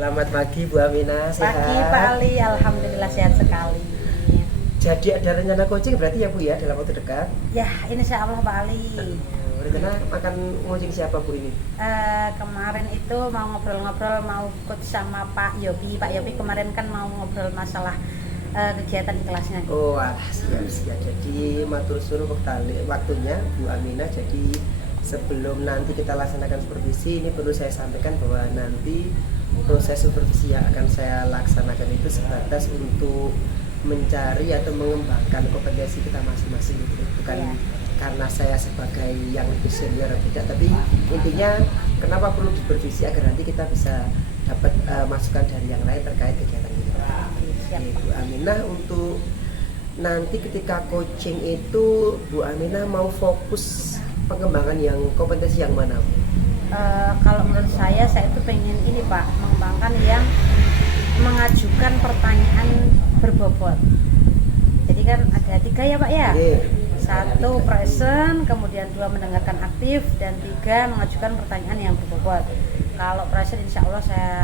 Selamat pagi Bu Aminah, sehat? Pagi Pak Ali, alhamdulillah sehat sekali. Jadi ada rencana coaching berarti ya Bu ya dalam waktu dekat? Ya, insya Allah Pak Ali. Rencana akan coaching siapa Bu ini? Kemarin itu mau ngobrol-ngobrol, mau ikut sama Pak Yobi. Pak Yobi kemarin kan mau ngobrol masalah kegiatan di kelasnya. Oh siap. Jadi matur suruh waktunya Bu Aminah. Jadi sebelum nanti kita laksanakan supervisi, ini perlu saya sampaikan bahwa nanti proses supervisi yang akan saya laksanakan itu sebatas untuk mencari atau mengembangkan kompetensi kita masing-masing gitu. Bukan karena saya sebagai yang lebih senior atau tidak, tapi intinya kenapa perlu supervisi agar nanti kita bisa dapat masukan dari yang lain terkait kegiatan kita. Bu Aminah, untuk nanti ketika coaching itu Bu Aminah mau fokus pengembangan yang kompetensi yang mana? Kalau menurut saya itu pengen ini Pak, mengembangkan yang mengajukan pertanyaan berbobot. Jadi kan ada 3 ya Pak ya. 1 present, kemudian 2 mendengarkan aktif, dan 3 mengajukan pertanyaan yang berbobot. Kalau present insya Allah saya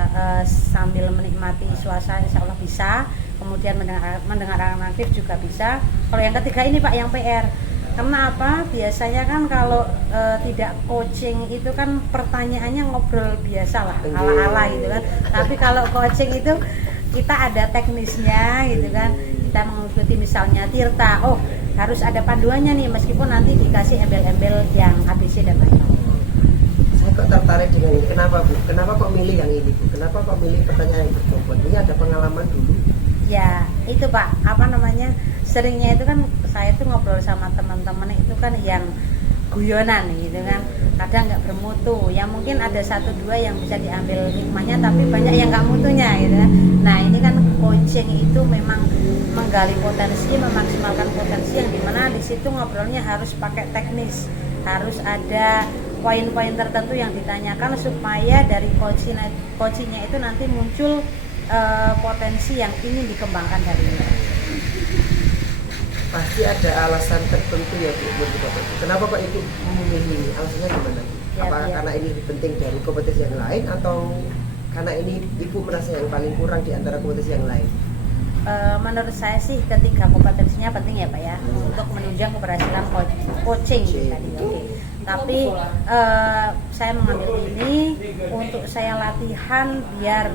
sambil menikmati suasana insya Allah bisa. Kemudian mendengarkan aktif juga bisa. Kalau yang ketiga ini Pak yang PR. Karena apa? Biasanya kan kalau tidak coaching itu kan pertanyaannya ngobrol biasa lah, ala-ala gitu kan. Tapi kalau coaching itu kita ada teknisnya gitu kan. Kita mengikuti misalnya Tirta, harus ada panduannya nih, meskipun nanti dikasih embel-embel yang ABC dan lain-lain. Saya kok tertarik dengan ini. Kenapa Bu? Kenapa kok milih yang ini Bu? Kenapa kok milih pertanyaan yang berbobot? Ini ada pengalaman dulu? Ya itu Pak, seringnya itu kan saya tuh ngobrol sama teman-teman itu kan yang guyonan gitu kan, kadang nggak bermutu, yang mungkin ada 1-2 yang bisa diambil hikmahnya, tapi banyak yang nggak mutunya gitu kan. Nah ini kan coaching itu memang menggali potensi, memaksimalkan potensi, yang dimana di situ ngobrolnya harus pakai teknis, harus ada poin-poin tertentu yang ditanyakan supaya dari coachingnya itu nanti muncul potensi yang ingin dikembangkan dari ini. Pasti ada alasan tertentu ya Bu. Kenapa Pak Ibu memilih ini? Alasannya gimana? Apakah karena ini lebih penting dari kompetensi yang lain, atau karena ini Ibu merasa yang paling kurang di antara kompetensi yang lain? Menurut saya sih ketiga kompetensinya penting ya Pak ya, untuk menunjang keberhasilan coaching tadi. Tapi saya mengambil ini untuk saya latihan biar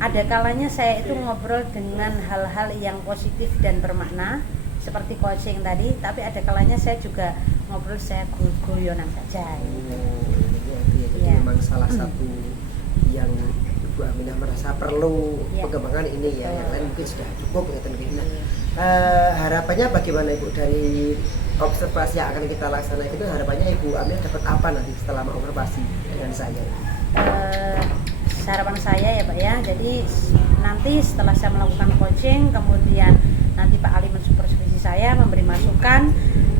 ada kalanya saya itu ngobrol dengan hal-hal yang positif dan bermakna seperti coaching tadi, tapi ada kalanya saya juga ngobrol saya guyonan saja. Jadi memang salah satu yang Ibu Aminah merasa perlu pengembangan ini ya. Yang lain mungkin sudah cukup ya. Harapannya bagaimana Ibu dari observasi yang akan kita laksanakan itu? Harapannya Ibu Aminah dapat apa nanti setelah mengobservasi dengan saya? Harapan saya ya Pak ya, jadi nanti setelah saya melakukan coaching, kemudian nanti Pak Ali mensupervisi saya, memberi masukan,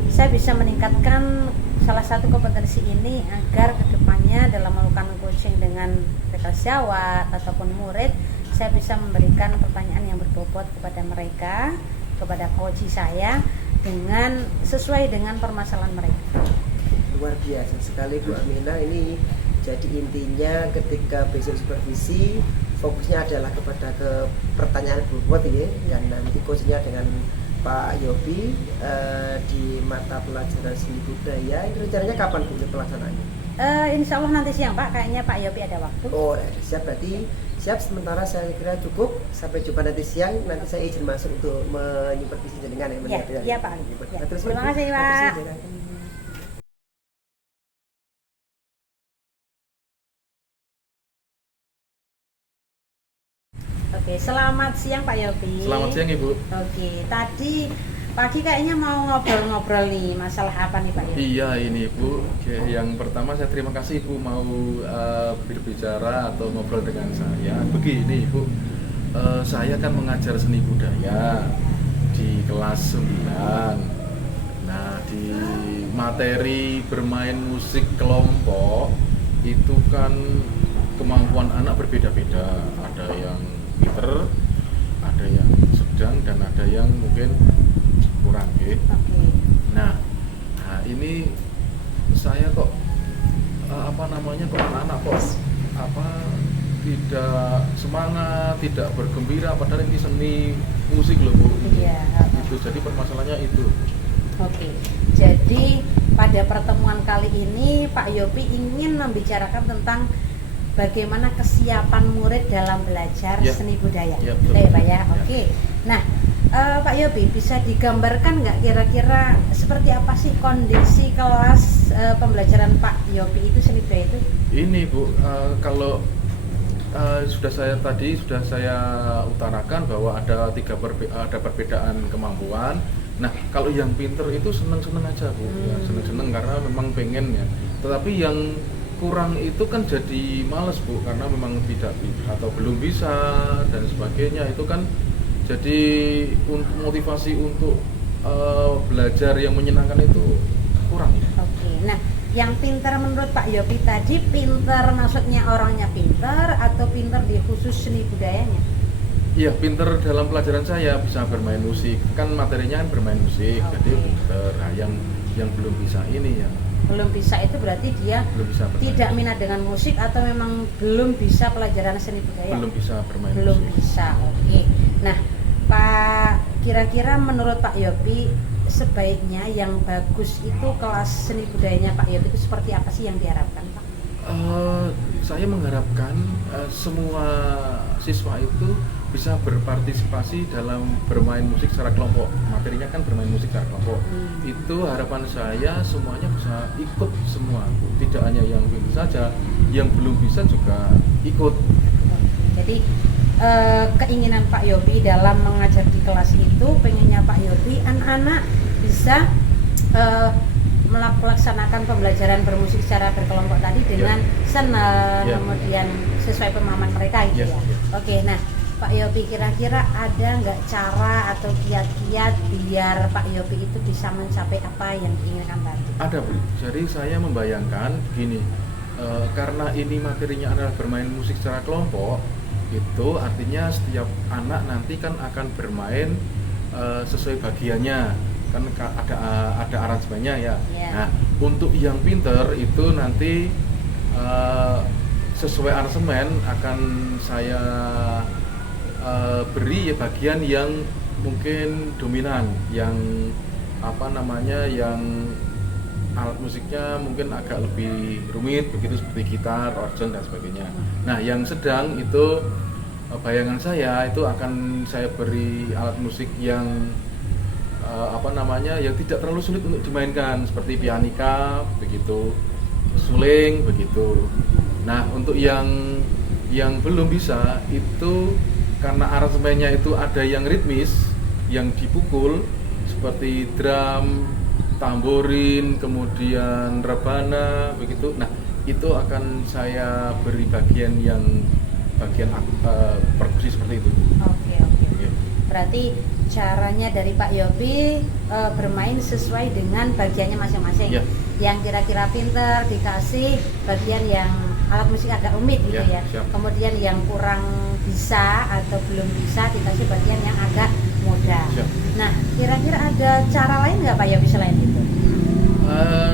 saya bisa meningkatkan salah satu kompetensi ini agar kedepannya dalam melakukan coaching dengan rekan sejawat ataupun murid, saya bisa memberikan pertanyaan yang berbobot kepada mereka, kepada coach saya, dengan sesuai dengan permasalahan mereka. Luar biasa sekali Bu Aminah. Ini jadi intinya ketika besok supervisi fokusnya adalah kepada pertanyaan berbobot ya, dan nanti coachnya dengan Pak Yobi di mata pelajaran seni budaya. Ini rencananya kapan Bu pelaksanaannya? Insya Allah nanti siang Pak, kayaknya Pak Yobi ada waktu. Siap, berarti siap. Sementara saya kira cukup. Sampai jumpa nanti siang. Nanti saya izin masuk untuk menyupervisi dengan Iya Pak. Terima kasih Pak. Oke, selamat siang Pak Yobi. Selamat siang Ibu. Oke, tadi pagi kayaknya mau ngobrol-ngobrol nih, masalah apa nih Pak Yobi? Iya ini Ibu. Oke, yang pertama saya terima kasih Ibu mau berbicara atau ngobrol dengan saya. Begini Ibu, saya kan mengajar seni budaya di kelas 9. Nah, di materi bermain musik kelompok itu kan kemampuan anak berbeda-beda. Ada yang pinter, ada yang sedang, dan ada yang mungkin kurang ya. Nah, ini saya kok kok anak-anak kok tidak semangat, tidak bergembira, padahal ini seni musik loh Bu. Iya. Itu jadi permasalahannya itu. Oke. Jadi pada pertemuan kali ini Pak Yopi ingin membicarakan tentang bagaimana kesiapan murid dalam belajar Ya. seni budaya. Ya, Gitu betul. ya Pak ya. Ya. Oke. Nah, Pak Yopi bisa digambarkan nggak kira-kira seperti apa sih kondisi kelas pembelajaran Pak Yopi itu seni budaya itu? Ini Bu, kalau sudah saya utarakan bahwa ada ada perbedaan kemampuan. Nah, kalau yang pinter itu seneng-seneng aja Bu, ya, seneng-seneng karena memang pengen ya. Tetapi yang kurang itu kan jadi males Bu, karena memang tidak atau belum bisa dan sebagainya, itu kan jadi untuk motivasi untuk belajar yang menyenangkan itu kurang ya. Oke. Nah, yang pinter menurut Pak Yopi tadi, pinter maksudnya orangnya pinter atau pinter di khusus seni budayanya? Iya, pinter dalam pelajaran saya, bisa bermain musik. Kan materinya kan bermain musik, Oke. jadi pinter. Nah, yang belum bisa ini ya, Belum bisa itu berarti dia belum bisa bermain tidak musik. minat dengan musik atau memang belum bisa pelajaran seni budaya? Belum bisa bermain Belum musik. bisa. Oke. Nah, Pak, kira-kira menurut Pak Yopi sebaiknya yang bagus itu kelas seni budayanya Pak Yopi itu seperti apa sih yang diharapkan Pak? Saya mengharapkan semua siswa itu bisa berpartisipasi dalam bermain musik secara kelompok. Materinya kan bermain musik secara kelompok. Itu harapan saya semuanya bisa ikut semua, Bu. Tidak hanya yang pintar saja, yang belum bisa juga ikut. Jadi keinginan Pak Yopi dalam mengajar di kelas itu pengennya Pak Yopi anak-anak bisa melaksanakan pembelajaran bermusik secara berkelompok tadi dengan senang, kemudian sesuai pemahaman mereka gitu ya. Oke, nah Pak Yopi kira-kira ada nggak cara atau kiat-kiat biar Pak Yopi itu bisa mencapai apa yang diinginkan tadi? Ada Bu, jadi saya membayangkan begini, karena ini materinya adalah bermain musik secara kelompok, itu artinya setiap anak nanti kan akan bermain sesuai bagiannya, kan ada aransemennya ya. Nah, untuk yang pinter itu nanti sesuai aransemen akan saya beri ya bagian yang mungkin dominan, yang yang alat musiknya mungkin agak lebih rumit begitu, seperti gitar, organ dan sebagainya. Nah, yang sedang itu bayangan saya itu akan saya beri alat musik yang yang tidak terlalu sulit untuk dimainkan, seperti pianika begitu, suling begitu. Nah, untuk yang belum bisa itu karena aransemennya itu ada yang ritmis, yang dipukul seperti drum, tamborin, kemudian rebana begitu. Nah, itu akan saya beri bagian perkusi seperti itu. Oke. Berarti caranya dari Pak Yopi bermain sesuai dengan bagiannya masing-masing. Ya. Yang kira-kira pinter dikasih bagian yang alat musik agak rumit gitu ya. Siap. Kemudian yang kurang bisa atau belum bisa dikasih bagian yang agak mudah. Siap. Nah, kira-kira ada cara lain nggak Pak Yopi selain itu?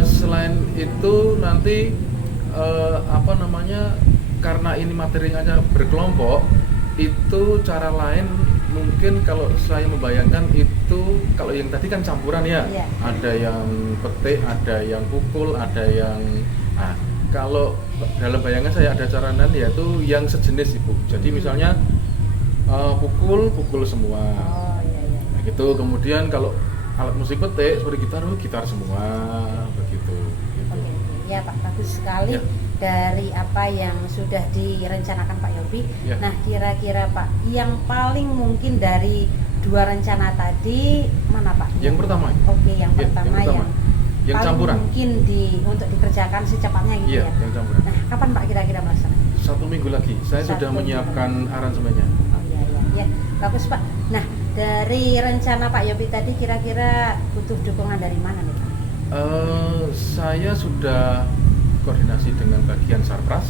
Selain itu nanti karena ini materinya berkelompok, itu cara lain mungkin kalau saya membayangkan itu, kalau yang tadi kan campuran ya, ada yang petik, ada yang pukul, ada yang kalau dalam bayangan saya ada cara lain yaitu yang sejenis Ibu. Jadi misalnya pukul semua. Nah, gitu. Kemudian kalau alat musik petik seperti gitar semua begitu. Oke. Ya Pak, bagus sekali. Dari apa yang sudah direncanakan Pak Yopi. Nah, kira-kira Pak, yang paling mungkin dari dua rencana tadi mana Pak? Yang pertama. Oke, yang pertama yang paling campuran. Mungkin untuk dikerjakan secepatnya gitu ya. Yang campuran. Nah, kapan Pak kira-kira melaksanakan? 1 minggu lagi. Saya sudah menyiapkan aransemennya. Oh iya. Bagus Pak. Nah, dari rencana Pak Yopi tadi kira-kira butuh dukungan dari mana nih Pak? Saya sudah koordinasi dengan bagian Sarpras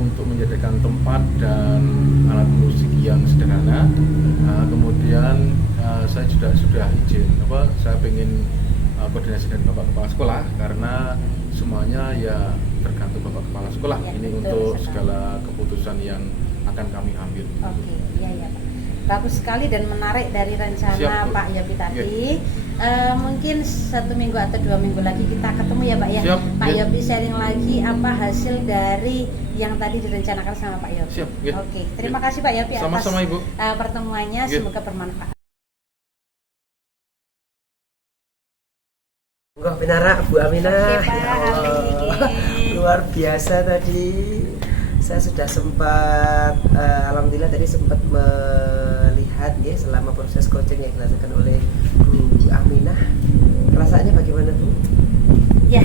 untuk menyediakan tempat dan alat musik yang sederhana. Kemudian saya sudah izin saya pengen koordinasi dengan Bapak Kepala Sekolah, karena semuanya ya tergantung Bapak Kepala Sekolah ini untuk segala keputusan yang akan kami ambil. Oke, iya ya Pak. Bagus sekali dan menarik dari rencana Siap, Bu. Pak Yopi tadi. Iya. Mungkin 1 minggu atau 2 minggu lagi kita ketemu ya Pak ya. Siap, Pak iya. Yopi sharing lagi apa hasil dari yang tadi direncanakan sama Pak Yopi. Siap, iya. Oke, terima Iya. kasih Pak Yopi atas Sama-sama, Ibu. pertemuannya. Iya. Semoga bermanfaat. Enggak Pinara, Bu Aminah. Oke, Pak. Ya Allah. Oke. Luar biasa tadi. Saya sudah sempat alhamdulillah tadi sempat melihat ya selama proses coaching yang dilakukan oleh Bu Aminah. Perasaannya bagaimana Bu? Ya,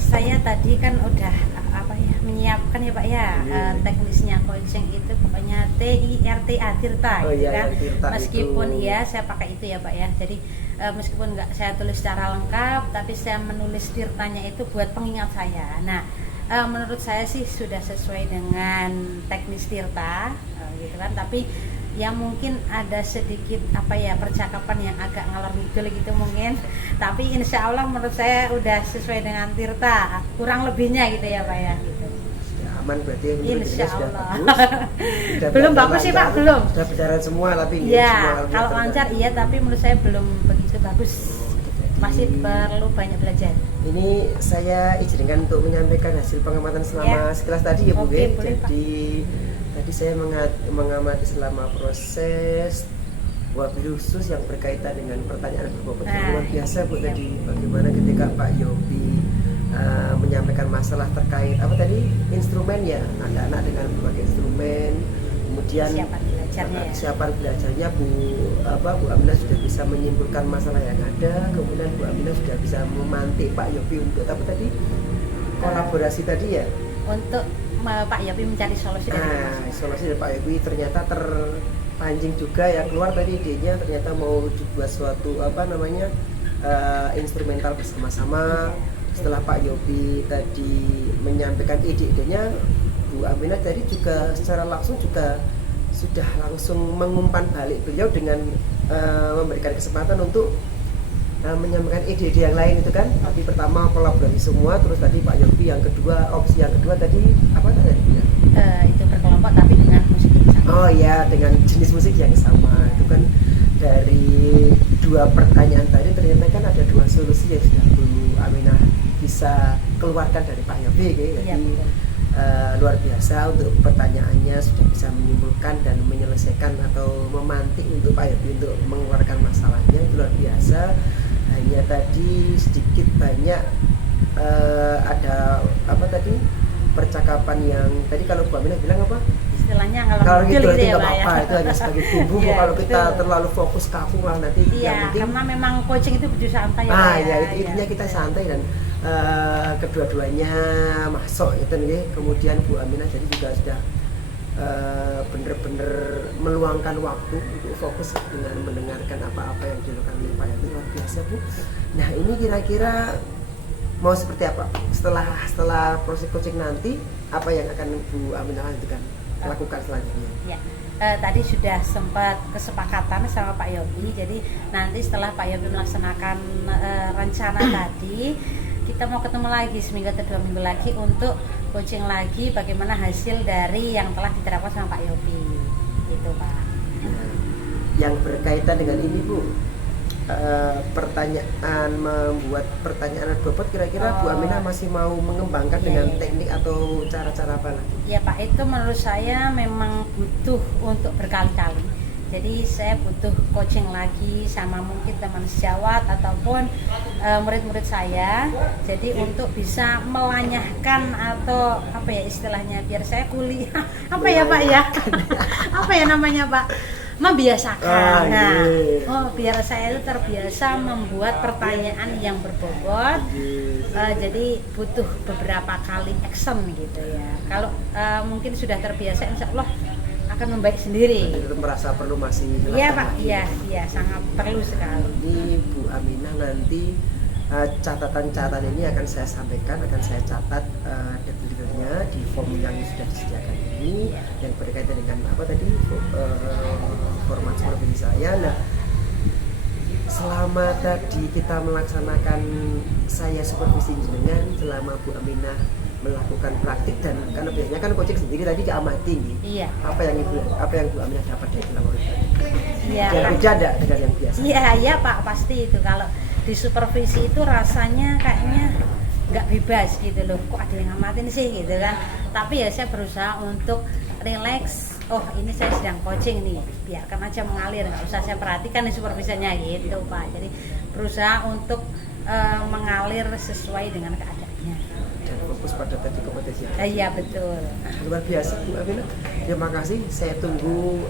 saya tadi kan udah menyiapkan ya Pak ya, teknisnya coaching itu pokoknya TIRTA Tirta Oh, gitu iya, kan. yang Tirta Meskipun itu. ya saya pakai itu ya Pak ya. Jadi meskipun nggak saya tulis secara lengkap, tapi saya menulis tirtanya itu buat pengingat saya. Nah, menurut saya sih sudah sesuai dengan teknis tirta gitu kan. Tapi ya mungkin ada sedikit percakapan yang agak ngalor ngidul gitu mungkin, tapi insya Allah menurut saya udah sesuai dengan tirta, kurang lebihnya gitu ya Pak ya gitu. Ya, aman berarti yang menurut Insya kita sudah Allah. bagus. Sudah Belum berjalan bagus sih Pak, lancar. belum. Sudah berjalan semua tapi ini Ya semua kalau tergantung. lancar iya, tapi menurut saya belum begitu bagus, masih perlu banyak belajar. Ini saya izinkan untuk menyampaikan hasil pengamatan selama sekelas tadi ya Bu. Oke, Ge. boleh, Pak. Jadi tadi saya mengamati selama proses wabil khusus yang berkaitan dengan pertanyaan berbobot yang luar biasa Bu iya. tadi. Bagaimana ketika Pak Yopi menyampaikan masalah terkait apa tadi instrumen ya, anak-anak dengan berbagai instrumen, kemudian Siapan belajarnya ya. siapan belajarnya Bu Aminah sudah bisa menyimpulkan masalah yang ada, kemudian Bu Aminah sudah bisa memantik Pak Yopi untuk apa tadi kolaborasi tadi ya. Untuk Pak Yopi mencari solusi dari masalah. Solusi dari Pak Yopi ternyata terpancing juga yang keluar tadi idenya ternyata mau dibuat suatu instrumental bersama-sama. Setelah Pak Yopi tadi menyampaikan ide-idenya, Bu Aminah tadi juga secara langsung juga sudah langsung mengumpan balik beliau dengan memberikan kesempatan untuk menyampaikan ide-ide yang lain itu kan. Tapi pertama kolaborasi semua, terus tadi Pak Yopi yang kedua, opsi yang kedua tadi apa tadi ya? Itu berkelompok tapi dengan musik yang sama. Oh ya, dengan jenis musik yang sama. Itu kan dari 2 pertanyaan tadi ternyata kan ada 2 solusi yang sudah Bu Aminah bisa keluarkan dari Pak Yopi gitu. Iya, Jadi betul. luar biasa untuk pertanyaannya sudah bisa menyimpulkan dan menyelesaikan atau memantik untuk Pak Yopi untuk mengeluarkan masalahnya, itu luar biasa. Hanya tadi sedikit banyak ada percakapan yang tadi kalau Bu Aminah bilang apa? Istilahnya Kalau gitu gitu itu ya nggak Pak ya. apa-apa, itu hanya sebagai bumbu. Iya, Kalau kita betul. terlalu fokus kaku lah nanti yang Iya, penting karena memang coaching itu butuh santai ya Pak ya ya. itu intinya Iya, kita betul. santai dan kedua-duanya masuk itu nih. Kemudian Bu Aminah jadi juga sudah bener-bener meluangkan waktu untuk fokus dengan mendengarkan apa-apa yang dilakukan oleh Pak Yopi. Luar biasa Bu. Nah ini kira-kira mau seperti apa setelah proses coaching nanti, apa yang akan Bu Aminah lakukan selanjutnya? Ya. Tadi sudah sempat kesepakatan sama Pak Yopi. Jadi nanti setelah Pak Yopi melaksanakan rencana tadi, kita mau ketemu lagi seminggu atau 2 minggu lagi untuk coaching lagi bagaimana hasil dari yang telah diterapkan sama Pak Yopi. Gitu Pak. Nah, yang berkaitan dengan ini Bu, pertanyaan membuat pertanyaan bobot kira-kira Bu Aminah masih mau mengembangkan dengan teknik atau cara-cara apa lagi? Ya Pak, itu menurut saya memang butuh untuk berkali-kali. Jadi saya butuh coaching lagi sama mungkin teman sejawat ataupun murid-murid saya. Jadi untuk bisa melanyahkan atau istilahnya biar saya kuliah ya Pak ya? Apa ya namanya Pak? Membiasakan. Biar saya itu terbiasa membuat pertanyaan yang berbobot. Jadi butuh beberapa kali action gitu ya. Kalau mungkin sudah terbiasa, insya Allah akan membaik sendiri. Itu merasa perlu masih Iya Pak, iya sangat perlu sekali. Ini Bu Aminah nanti catatan-catatan ini akan saya sampaikan, akan saya catat detail-detailnya di form yang sudah disediakan ini yang berkaitan dengan format supervisi saya. Nah, selama tadi kita melaksanakan saya supervisi jenengan, selama Bu Aminah melakukan praktik dan karena biasanya kan coaching sendiri tadi diamati nih. Iya. Apa yang Bu Aminah dapat dari laporan tadi? Iya. Yang beda ada dengan yang biasa. Iya Pak, pasti itu kalau di supervisi itu rasanya kayaknya nggak bebas gitu loh, kok ada yang ngamatin sih gitu kan. Tapi ya saya berusaha untuk relax. Oh ini saya sedang coaching nih, biarkan aja mengalir, nggak usah saya perhatikan nih supervisinya gitu Pak. Jadi berusaha untuk mengalir sesuai dengan keadaannya. Dan fokus pada tadi kompetensi. Iya betul. Luar biasa Bu Aminah. Terima kasih. Saya tunggu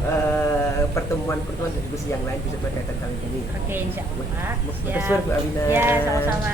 pertemuan-pertemuan dan diskusi yang lain bisa berkaitan kali ini. Oke, insya Allah. Terima kasih Bu Aminah. Ya, sama-sama.